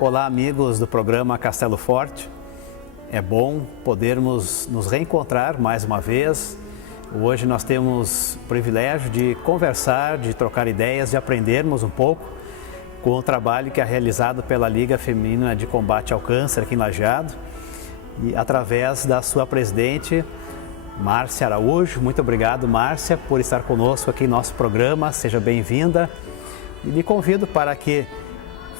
Olá, amigos do programa Castelo Forte. É bom podermos nos reencontrar mais uma vez. Hoje nós temos o privilégio de conversar, de trocar ideias, de aprendermos um pouco com o trabalho que é realizado pela Liga Feminina de Combate ao Câncer aqui em Lajeado e através da sua presidente, Márcia Araújo. Muito obrigado, Márcia, por estar conosco aqui em nosso programa. Seja bem-vinda e lhe convido para que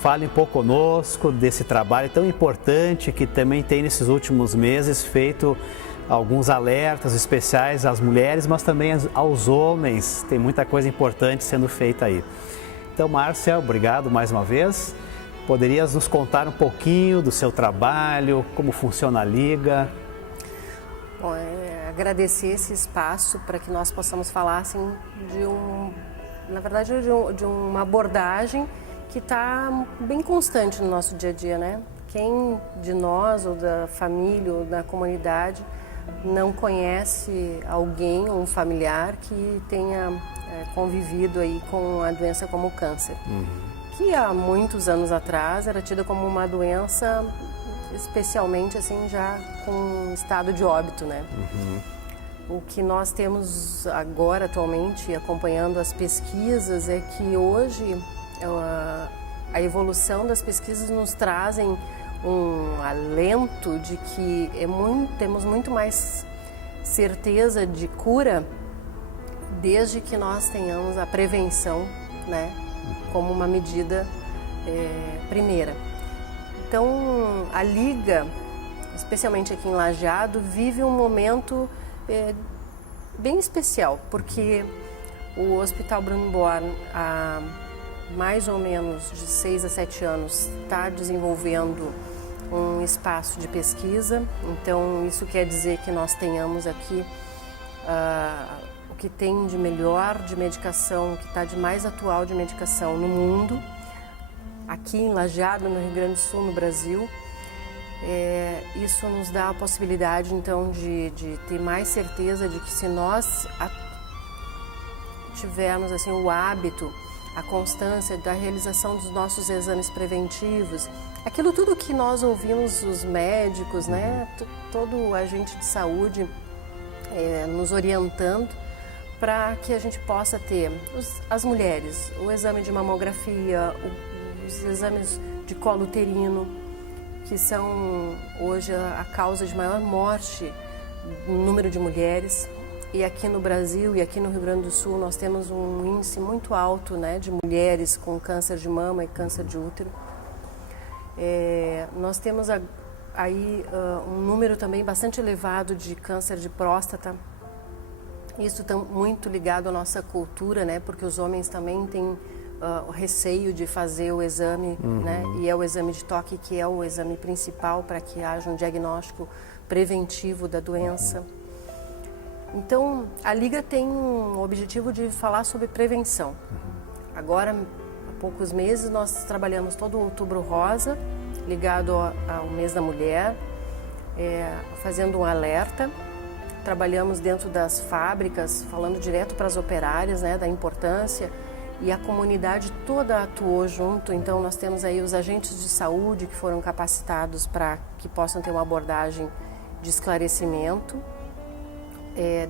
fale um pouco conosco desse trabalho tão importante que também tem nesses últimos meses feito alguns alertas especiais às mulheres, mas também aos homens. Tem muita coisa importante sendo feita aí. Então, Márcia, obrigado mais uma vez. Poderias nos contar um pouquinho do seu trabalho, como funciona a Liga? Bom, agradecer esse espaço para que nós possamos falar assim, de uma abordagem que está bem constante no nosso dia a dia, né? Quem de nós, ou da família, ou da comunidade, não conhece alguém, um familiar, que tenha convivido aí com a doença como o câncer? Que há muitos anos atrás era tida como uma doença, especialmente assim, já com estado de óbito, né? O que nós temos agora, atualmente, acompanhando as pesquisas, é que hoje a evolução das pesquisas nos trazem um alento de que temos muito mais certeza de cura desde que nós tenhamos a prevenção, né, como uma medida primeira. Então, a Liga, especialmente aqui em Lajeado, vive um momento bem especial, porque o Hospital Brunborn, há mais ou menos de 6 a 7 anos, está desenvolvendo um espaço de pesquisa. Então, isso quer dizer que nós tenhamos aqui o que tem de melhor de medicação, o que está de mais atual de medicação no mundo, aqui em Lajeado, no Rio Grande do Sul, no Brasil. Isso nos dá a possibilidade, então, de ter mais certeza de que se nós tivermos assim, o hábito, a constância da realização dos nossos exames preventivos, aquilo tudo que nós ouvimos os médicos, né, todo agente de saúde nos orientando para que a gente possa ter as mulheres, o exame de mamografia, os exames de colo uterino, que são hoje a causa de maior morte no número de mulheres. E aqui no Brasil e aqui no Rio Grande do Sul nós temos um índice muito alto, né, de mulheres com câncer de mama e câncer de útero. Nós temos aí um número também bastante elevado de câncer de próstata. Isso está muito ligado à nossa cultura, né, porque os homens também têm o receio de fazer o exame, né, e é o exame de toque que é o exame principal para que haja um diagnóstico preventivo da doença. Então, a Liga tem um objetivo de falar sobre prevenção. Agora, há poucos meses, nós trabalhamos todo o Outubro Rosa, ligado ao mês da mulher, fazendo um alerta. Trabalhamos dentro das fábricas, falando direto para as operárias, né, da importância, e a comunidade toda atuou junto. Então, nós temos aí os agentes de saúde que foram capacitados para que possam ter uma abordagem de esclarecimento.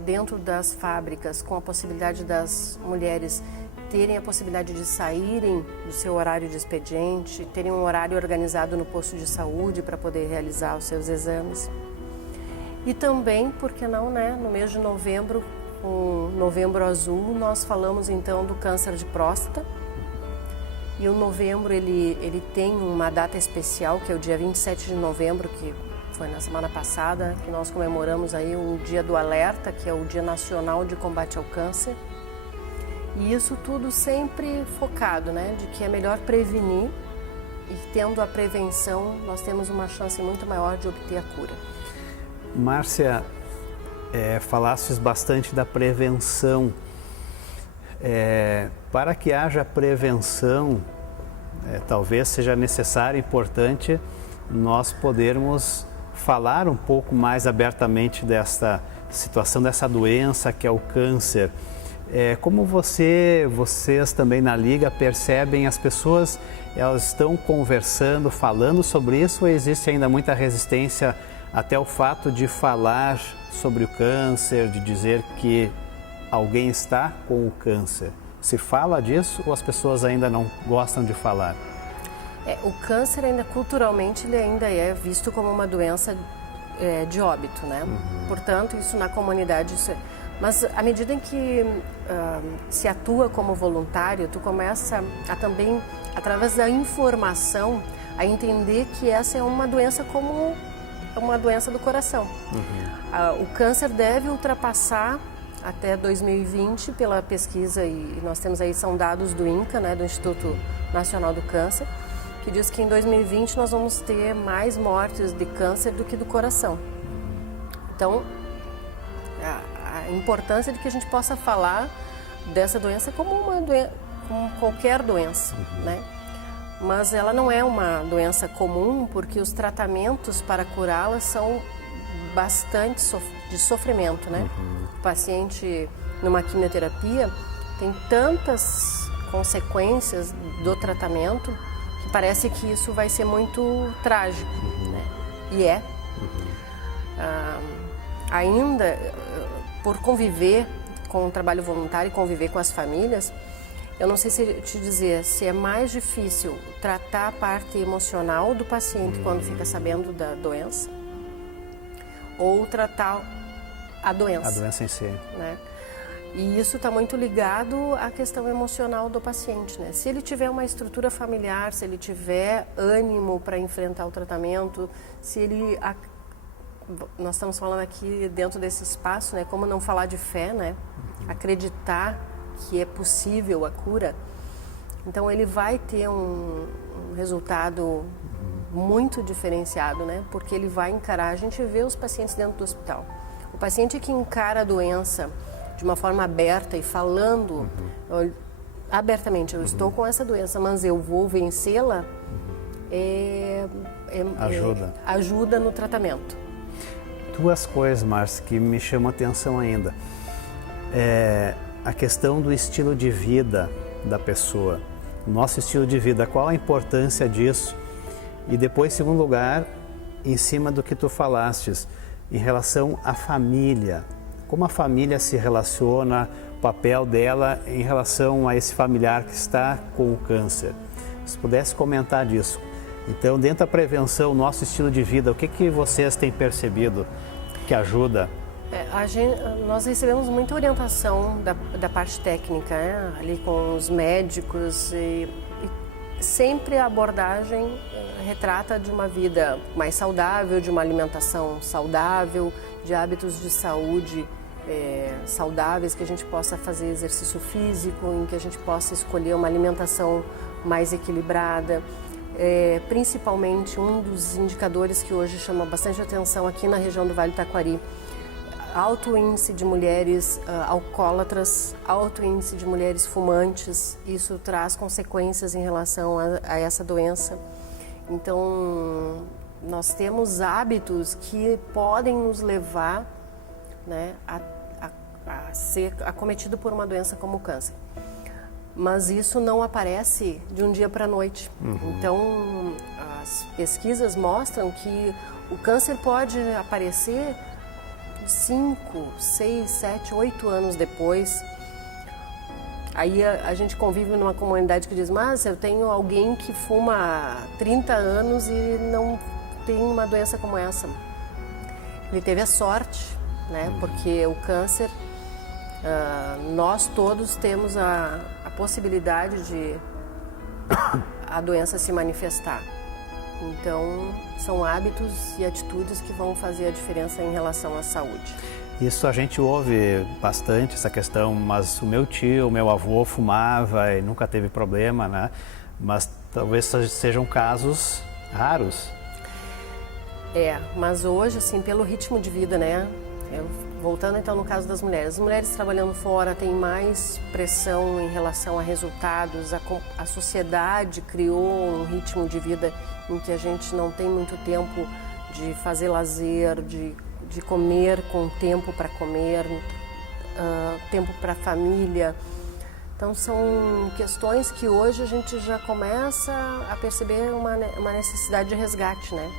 Dentro das fábricas, com a possibilidade das mulheres terem a possibilidade de saírem do seu horário de expediente, terem um horário organizado no posto de saúde para poder realizar os seus exames. E também, por que não, né, no mês de novembro, o Novembro Azul, nós falamos então do câncer de próstata. E o novembro ele tem uma data especial, que é o dia 27 de novembro, que foi na semana passada, que nós comemoramos aí o Dia do Alerta, que é o Dia Nacional de Combate ao Câncer. E isso tudo sempre focado, né, de que é melhor prevenir, e tendo a prevenção, nós temos uma chance muito maior de obter a cura. Márcia, falastes bastante da prevenção. Para que haja prevenção, talvez seja necessário e importante nós podermos falar um pouco mais abertamente dessa situação, dessa doença que é o câncer. Como vocês também na Liga percebem, as pessoas elas estão conversando, falando sobre isso, ou existe ainda muita resistência até o fato de falar sobre o câncer, de dizer que alguém está com o câncer? Se fala disso ou as pessoas ainda não gostam de falar? O câncer ainda culturalmente ele ainda é visto como uma doença de óbito, né? Portanto, isso na comunidade... Mas à medida em que se atua como voluntário, tu começa a também, através da informação, a entender que essa é uma doença como uma doença do coração. O câncer deve ultrapassar até 2020 pela pesquisa, e nós temos aí, são dados do INCA, né, do Instituto Nacional do Câncer, que diz que em 2020 nós vamos ter mais mortes de câncer do que do coração. Então, a importância de que a gente possa falar dessa doença como como qualquer doença, né? Mas ela não é uma doença comum, porque os tratamentos para curá-la são bastante de sofrimento, né? O paciente numa quimioterapia tem tantas consequências do tratamento que parece que isso vai ser muito trágico, né? E ainda por conviver com o trabalho voluntário e conviver com as famílias, eu não sei se te dizer se é mais difícil tratar a parte emocional do paciente quando fica sabendo da doença ou tratar a doença. A doença em si. Né? E isso está muito ligado à questão emocional do paciente, né? Se ele tiver uma estrutura familiar, se ele tiver ânimo para enfrentar o tratamento, se ele... Nós estamos falando aqui dentro desse espaço, né? Como não falar de fé, né? Acreditar que é possível a cura. Então ele vai ter um resultado muito diferenciado, né? Porque ele vai encarar, a gente vê os pacientes dentro do hospital. O paciente que encara a doença de uma forma aberta e falando abertamente, eu estou com essa doença, mas eu vou vencê-la, ajuda no tratamento. Duas coisas, Márcia, que me chamam a atenção ainda. A questão do estilo de vida da pessoa. O nosso estilo de vida, qual a importância disso? E depois, em segundo lugar, em cima do que tu falastes, em relação à família. Como a família se relaciona, o papel dela em relação a esse familiar que está com o câncer. Se pudesse comentar disso. Então, dentro da prevenção, nosso estilo de vida, o que vocês têm percebido que ajuda? Nós recebemos muita orientação da parte técnica, né? Ali com os médicos e sempre a abordagem retrata de uma vida mais saudável, de uma alimentação saudável, de hábitos de saúde saudáveis, que a gente possa fazer exercício físico, em que a gente possa escolher uma alimentação mais equilibrada. Principalmente um dos indicadores que hoje chama bastante atenção aqui na região do Vale do Taquari, alto índice de mulheres alcoólatras, alto índice de mulheres fumantes. Isso traz consequências em relação a essa doença. Então, nós temos hábitos que podem nos levar, né, a ser acometido por uma doença como o câncer. Mas isso não aparece de um dia para a noite. Então, as pesquisas mostram que o câncer pode aparecer 5, 6, 7, 8 anos depois. Aí a gente convive numa comunidade que diz, mas eu tenho alguém que fuma há 30 anos e não tem uma doença como essa. Ele teve a sorte, né? Porque o câncer, nós todos temos a possibilidade de a doença se manifestar. Então, são hábitos e atitudes que vão fazer a diferença em relação à saúde. Isso a gente ouve bastante, essa questão, mas o meu tio, o meu avô fumava e nunca teve problema, né? Mas talvez sejam casos raros. Mas hoje, assim, pelo ritmo de vida, né? Voltando então no caso das mulheres. As mulheres trabalhando fora têm mais pressão em relação a resultados. A sociedade criou um ritmo de vida em que a gente não tem muito tempo de fazer lazer, de comer com tempo para comer. tempo para a família. Então são questões que hoje a gente já começa a perceber uma necessidade de resgate, né?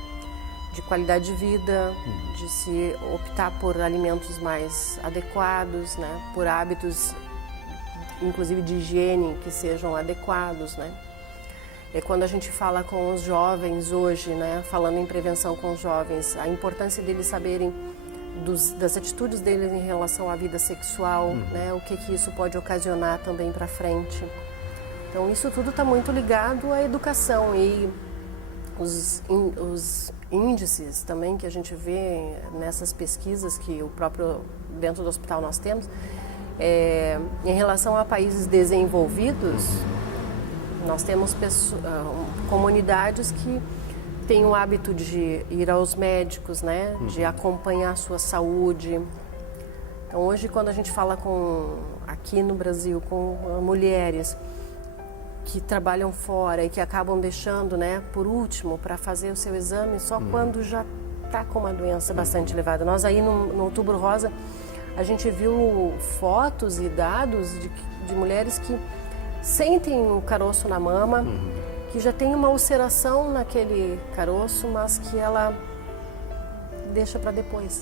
De qualidade de vida, de se optar por alimentos mais adequados, né? Por hábitos, inclusive de higiene, que sejam adequados, né? É quando a gente fala com os jovens hoje, né? Falando em prevenção com os jovens, a importância deles saberem das atitudes deles em relação à vida sexual, né? O que isso pode ocasionar também para frente. Então isso tudo está muito ligado à educação e os índices também que a gente vê nessas pesquisas que o próprio dentro do hospital nós temos, em relação a países desenvolvidos, nós temos comunidades que têm o hábito de ir aos médicos, né, de acompanhar a sua saúde. Então hoje quando a gente fala aqui no Brasil com mulheres que trabalham fora e que acabam deixando, né, por último, para fazer o seu exame só quando já está com uma doença bastante elevada. Nós aí no Outubro Rosa, a gente viu fotos e dados de mulheres que sentem o caroço na mama, que já tem uma ulceração naquele caroço, mas que ela deixa para depois.